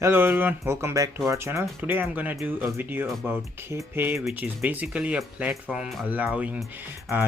Hello everyone, welcome back to our channel. Today I'm gonna do a video about KPay, which is basically a platform allowing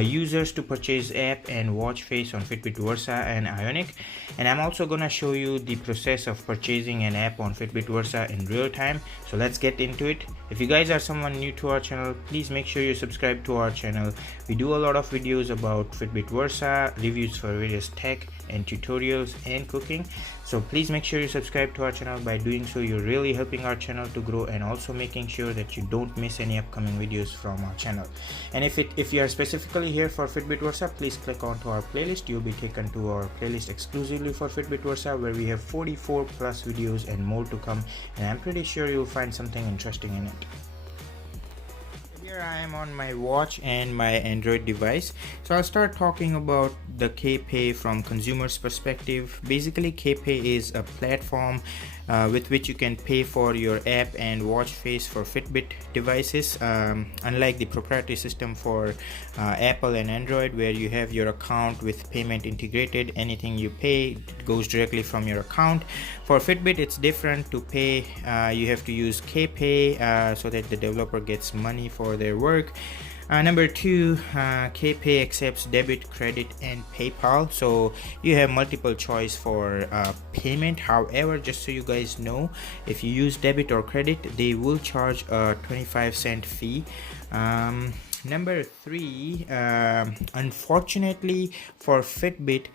users to purchase app and watch face on Fitbit Versa and Ionic. And I'm also gonna show you the process of purchasing an app on Fitbit Versa in real time. So let's get into it. If you guys are someone new to our channel, please make sure you subscribe to our channel. We do a lot of videos about Fitbit Versa, reviews for various tech and tutorials and cooking. So please make sure you subscribe to our channel. By doing so, you're really helping our channel to grow and also making sure that you don't miss any upcoming videos from our channel. And if you are specifically here for Fitbit Versa, please click onto our playlist. You'll be taken to our playlist exclusively for Fitbit Versa, where we have 44 plus videos and more to come, and I'm pretty sure you'll find something interesting in it. Here I am on my watch and my Android device. So I'll start talking about the KPay from consumer's perspective. Basically, KPay is a platform with which you can pay for your app and watch face for Fitbit devices. Unlike the proprietary system for Apple and Android, where you have your account with payment integrated, anything you pay goes directly from your account. For Fitbit, it's different. To pay, you have to use KPay so that the developer gets money for their work. Number two, KPay accepts debit, credit, and PayPal, so you have multiple choice for payment. However, just so you guys know, if you use debit or credit, they will charge a 25-cent fee. Number three, unfortunately for Fitbit,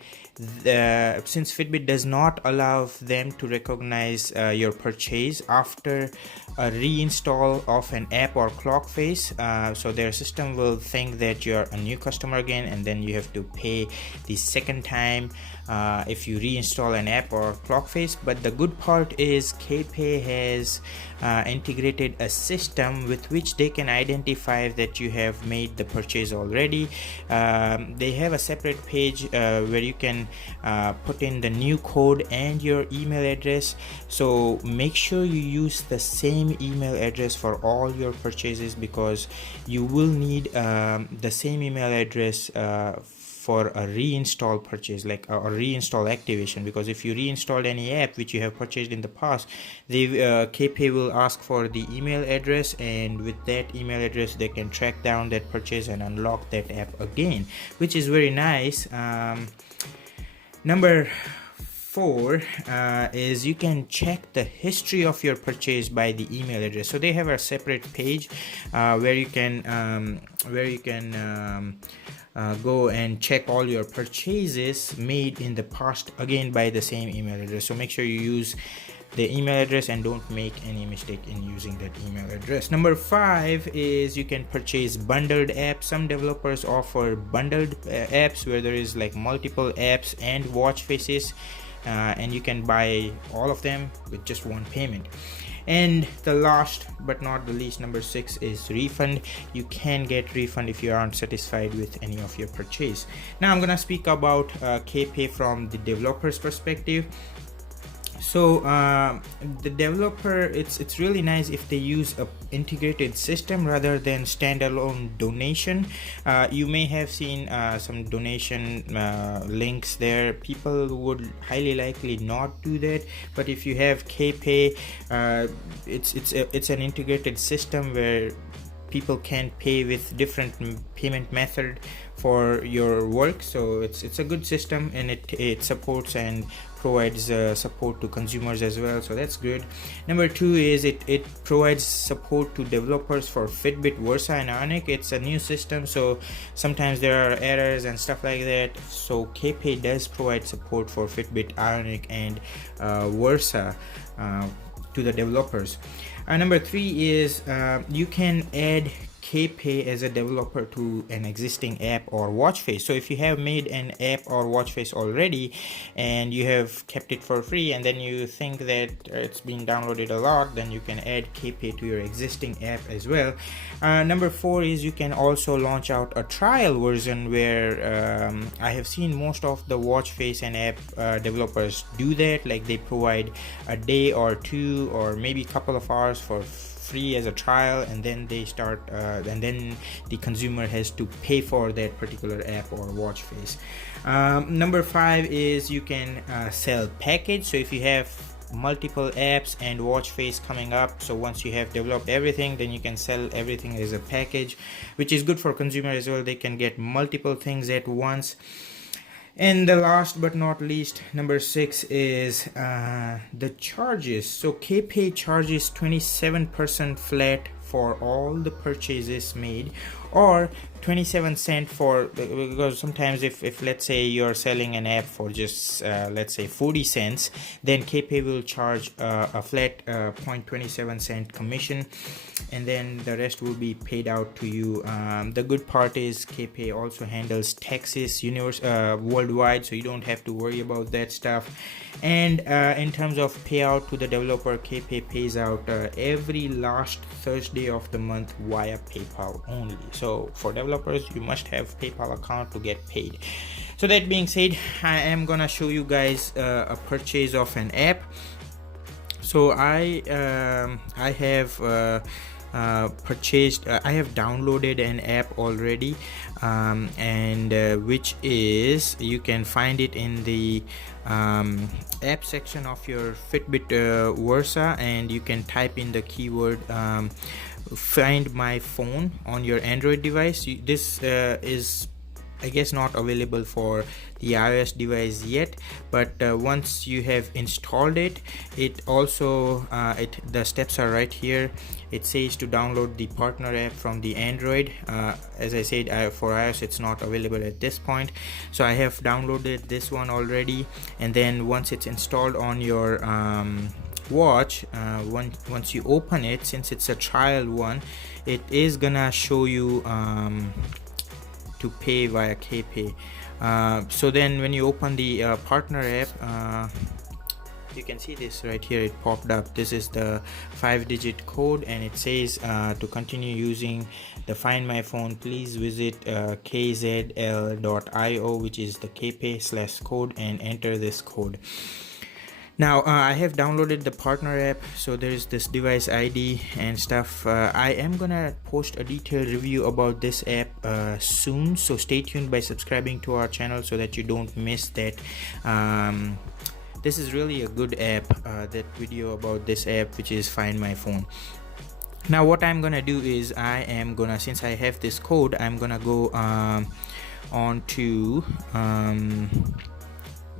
since Fitbit does not allow them to recognize your purchase after a reinstall of an app or clock face, so their system will think that you're a new customer again, and then you have to pay the second time if you reinstall an app or clock face. But the good part is KPay has integrated a system with which they can identify that you have made the purchase already. They have a separate page where you can put in the new code and your email address, so make sure you use the same email address for all your purchases, because you will need the same email address for a reinstall purchase, like a reinstall activation, because if you reinstalled any app which you have purchased in the past, they KPay will ask for the email address, and with that email address they can track down that purchase and unlock that app again, which is very nice. Number four is you can check the history of your purchase by the email address. So they have a separate page where you can go and check all your purchases made in the past, again by the same email address. So make sure you use the email address and don't make any mistake in using that email address. Number five is you can purchase bundled apps. Some developers offer bundled apps where there is like multiple apps and watch faces, and you can buy all of them with just one payment. And the last but not the least, number six, is refund. You can get refund if you aren't satisfied with any of your purchase. Now I'm gonna speak about KPay from the developer's perspective. So the developer, it's really nice if they use a integrated system rather than standalone donation. You may have seen some donation links there. People would highly likely not do that, but if you have KPay, it's an integrated system where people can pay with different payment method for your work. So it's a good system, and it supports and provides support to consumers as well, so that's good. Number two is it provides support to developers for Fitbit Versa and Ionic. It's a new system, so sometimes there are errors and stuff like that, so KPay does provide support for Fitbit, Ionic, and Versa to the developers. Number three is you can add KPay as a developer to an existing app or watch face. So if you have made an app or watch face already and you have kept it for free, and then you think that it's been downloaded a lot, then you can add KPay to your existing app as well. Number 4 is you can also launch out a trial version where I have seen most of the watch face and app developers do that. Like they provide a day or two or maybe a couple of hours for free as a trial, and then they start and then the consumer has to pay for that particular app or watch face. Number 5 is you can sell package. So if you have multiple apps and watch face coming up, so once you have developed everything, then you can sell everything as a package, which is good for consumer as well. They can get multiple things at once. And the last but not least, number 6 is the charges. So KPay charges 27% flat for all the purchases made, or 27 cent for, because sometimes if let's say you're selling an app for just let's say 40 cents, then KPay will charge a flat 0.27 cent commission, and then the rest will be paid out to you. The good part is KPay also handles taxes worldwide, so you don't have to worry about that stuff. And in terms of payout to the developer, KPay pays out every last Thursday of the month via PayPal only. So for developers, you must have PayPal account to get paid. So that being said, I am gonna show you guys a purchase of an app. So I have purchased, I have downloaded an app already, and which is, you can find it in the app section of your Fitbit Versa, and you can type in the keyword find my phone on your Android device. This is, I guess, not available for the iOS device yet, but once you have installed it, it also the steps are right here. It says to download the partner app from the Android. As I said, for iOS it's not available at this point, so I have downloaded this one already. And then once it's installed on your watch, once you open it, since it's a trial one, it is gonna show you to pay via KPay. So then when you open the partner app, you can see this right here, it popped up. This is the 5-digit code, and it says to continue using the Find My Phone, please visit kzl.io, which is the KPay/code, and enter this code. Now I have downloaded the partner app, so there's this device ID and stuff. I am gonna post a detailed review about this app soon, so stay tuned by subscribing to our channel so that you don't miss that. This is really a good app, that video about this app, which is Find My Phone. Now what I'm gonna do is, I am gonna, since I have this code, I'm gonna go on to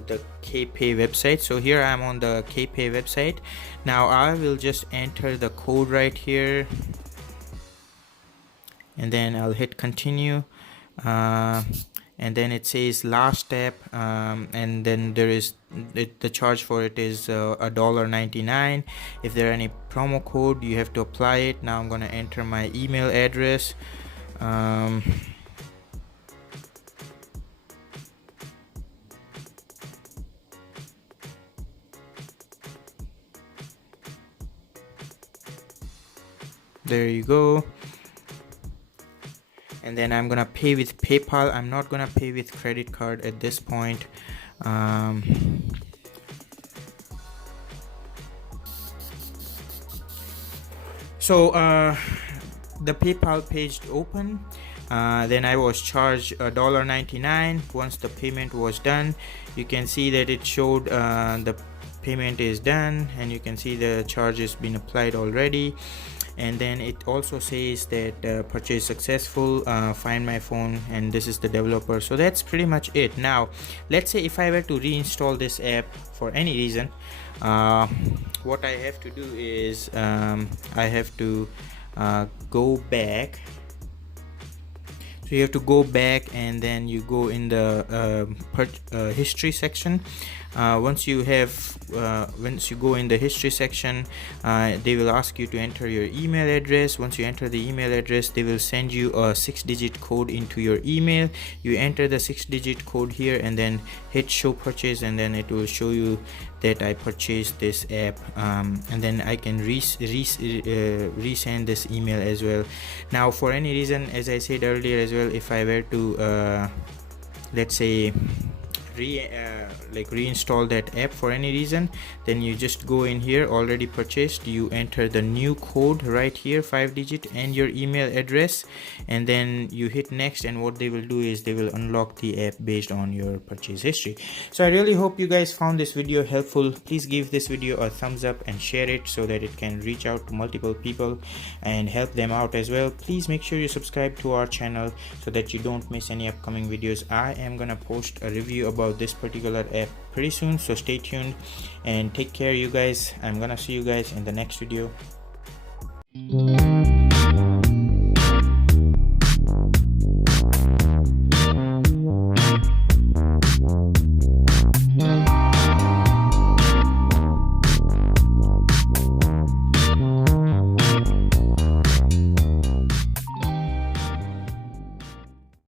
the KPay website. So here I'm on the KPay website. Now I will just enter the code right here, and then I'll hit continue, and then it says last step, and then there is the charge for it is $1.99. If there are any promo code, you have to apply it. Now I'm gonna enter my email address. There you go. And then I'm gonna pay with PayPal. I'm not gonna pay with credit card at this point. So the PayPal page open. Then I was charged $1.99. Once the payment was done, you can see that it showed the payment is done, and you can see the charge has been applied already. And then it also says that purchase successful, Find My Phone, and this is the developer. So that's pretty much it. Now let's say if I were to reinstall this app for any reason, what I have to do is I have to go back. So you have to go back, and then you go in the history section. Once you go in the history section, they will ask you to enter your email address. Once you enter the email address, they will send you a 6-digit code into your email. You enter the 6-digit code here and then hit show purchase, and then it will show you that I purchased this app, and then I can resend this email as well. Now for any reason, as I said earlier as well, if I were to let's say reinstall that app for any reason, then you just go in here, already purchased, you enter the new code right here, 5-digit, and your email address, and then you hit next, and what they will do is they will unlock the app based on your purchase history. So I really hope you guys found this video helpful. Please give this video a thumbs up and share it so that it can reach out to multiple people and help them out as well. Please make sure you subscribe to our channel so that you don't miss any upcoming videos. I am gonna post a review about this particular app pretty soon, so stay tuned and take care, you guys. I'm gonna see you guys in the next video.